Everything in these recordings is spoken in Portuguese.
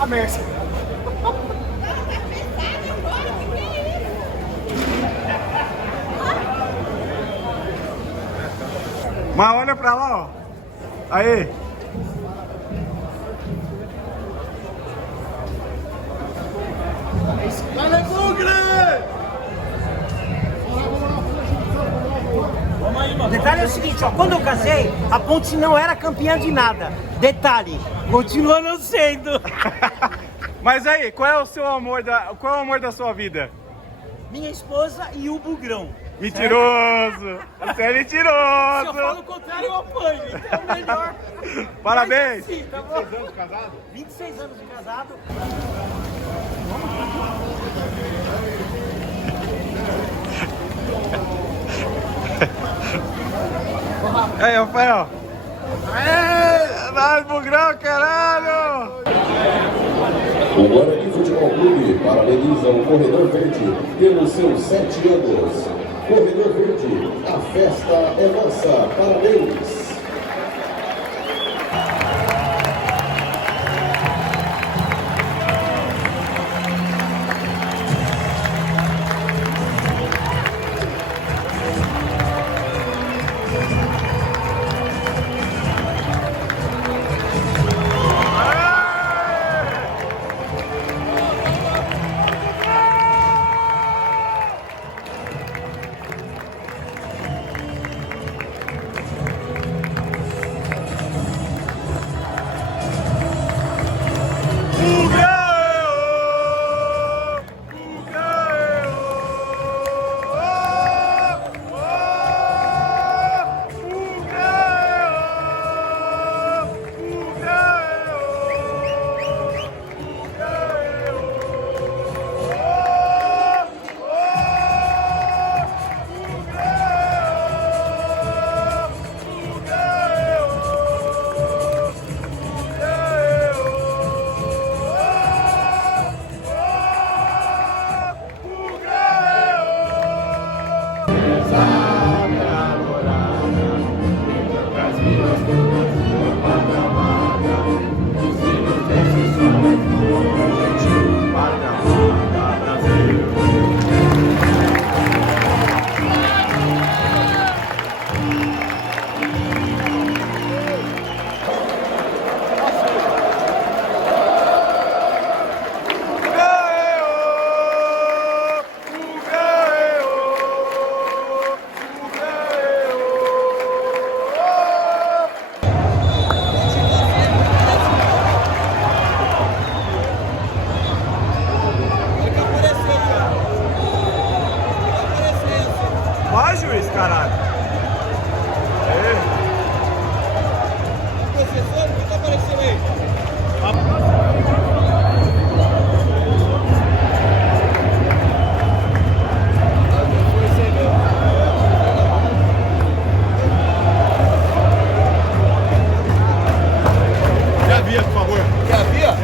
A Mercy. Mas olha pra lá, ó. Aí. O detalhe é o seguinte, ó, quando eu casei, a Ponte não era campeã de nada. Detalhe, continua não sendo. Mas aí, qual é o seu amor qual é o amor da sua vida? Minha esposa e o Bugrão. Mentiroso! Você é mentiroso! Se eu falo o contrário, eu apanho, então é melhor. Parabéns! Sim, tá bom? 26 anos de casado? 26 anos de casado. Aí, Rafael! Aê! Nós, Bugrão, caralho! O Guarani Futebol Clube parabeniza o Corredor Verde pelos seus 7 anos. Corredor Verde, a festa é nossa. Parabéns! Vai, juiz, caralho! Professor, o que tá aparecendo aí? Já via, por favor. Já havia?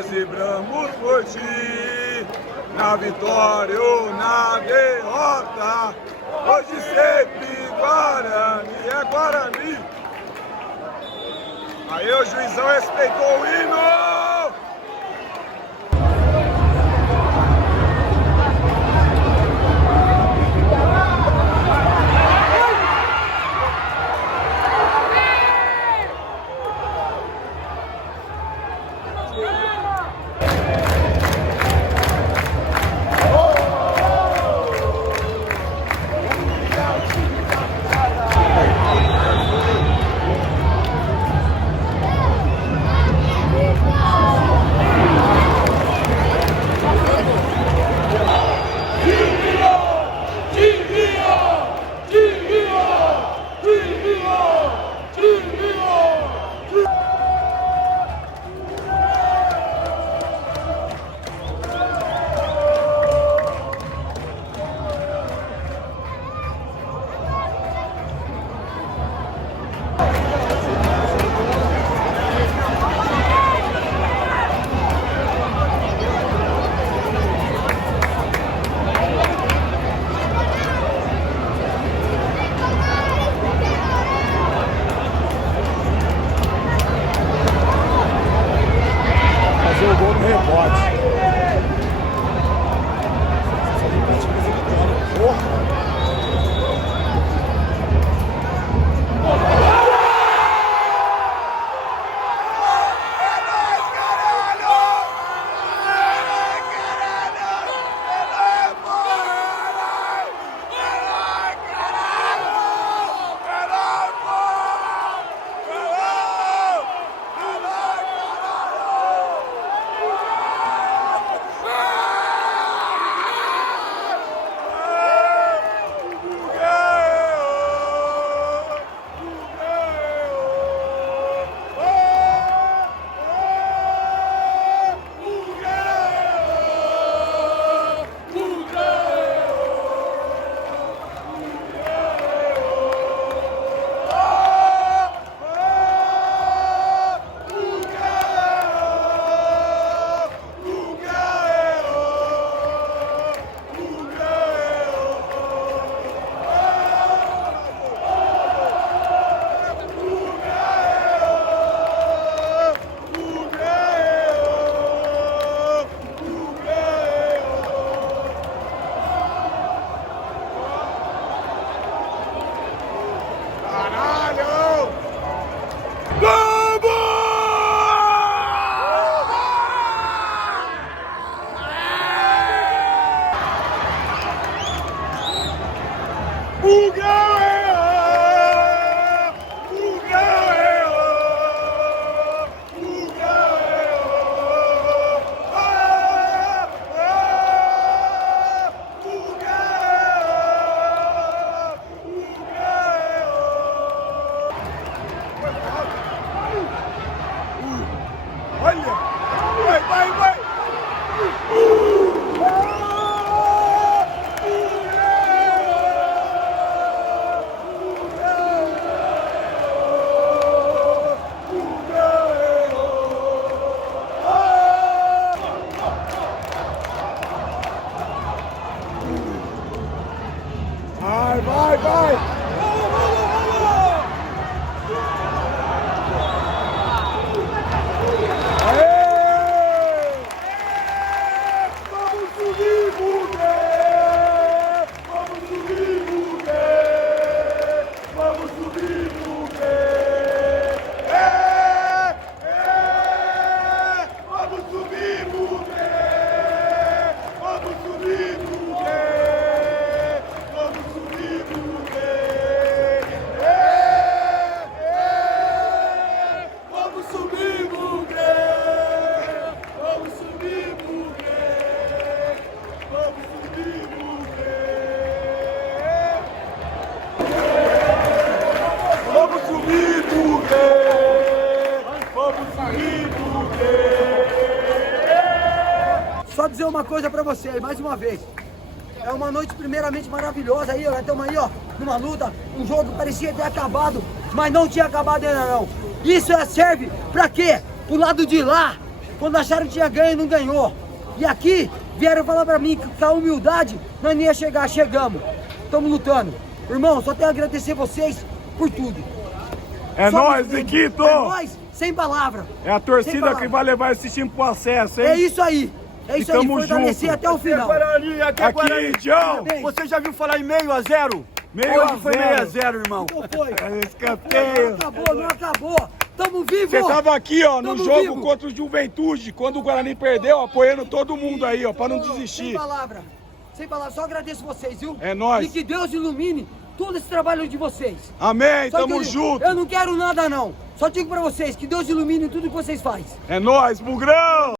nós vibramos por ti, na vitória ou na derrota, hoje sempre Guarani é Guarani. Aí o juizão respeitou o hino! Fazer o gol no rebote. Só dizer uma coisa pra vocês, mais uma vez. É uma noite primeiramente maravilhosa aí, ó. Nós estamos aí, ó, numa luta, um jogo que parecia ter acabado, mas não tinha acabado ainda não. Isso serve pra quê? Pro lado de lá, Quando acharam que tinha ganho, não ganhou. E aqui, vieram falar pra mim que com a humildade, nós não ia chegar, chegamos. Estamos lutando. Irmão, só tenho a agradecer vocês por tudo. É Só nóis, vocês. Ziquito! É nóis, sem palavra. É a Sem torcida palavra. que vai levar esse time pro acesso, hein? É isso aí. É isso E aí, tamo fortalecer junto. até o final. Guarani, aqui é Guarani. Aqui, João! Parabéns. Você já viu falar em 6-0? Meio Hoje a foi zero. 6-0, irmão. Então foi. É escanteio. Não acabou, não acabou. Tamo vivo. Você tava aqui, ó, no Tamo jogo vivo. contra o Juventude, quando o Guarani perdeu, apoiando todo mundo aí, ó, pra não desistir. Sem palavra. Sem palavra. Só agradeço vocês, viu? É nóis. E que Deus ilumine todo esse trabalho de vocês. Amém, Só que tamo junto. Eu não quero nada, não. Só digo pra vocês que Deus ilumine tudo que vocês fazem. É nóis, Bugrão!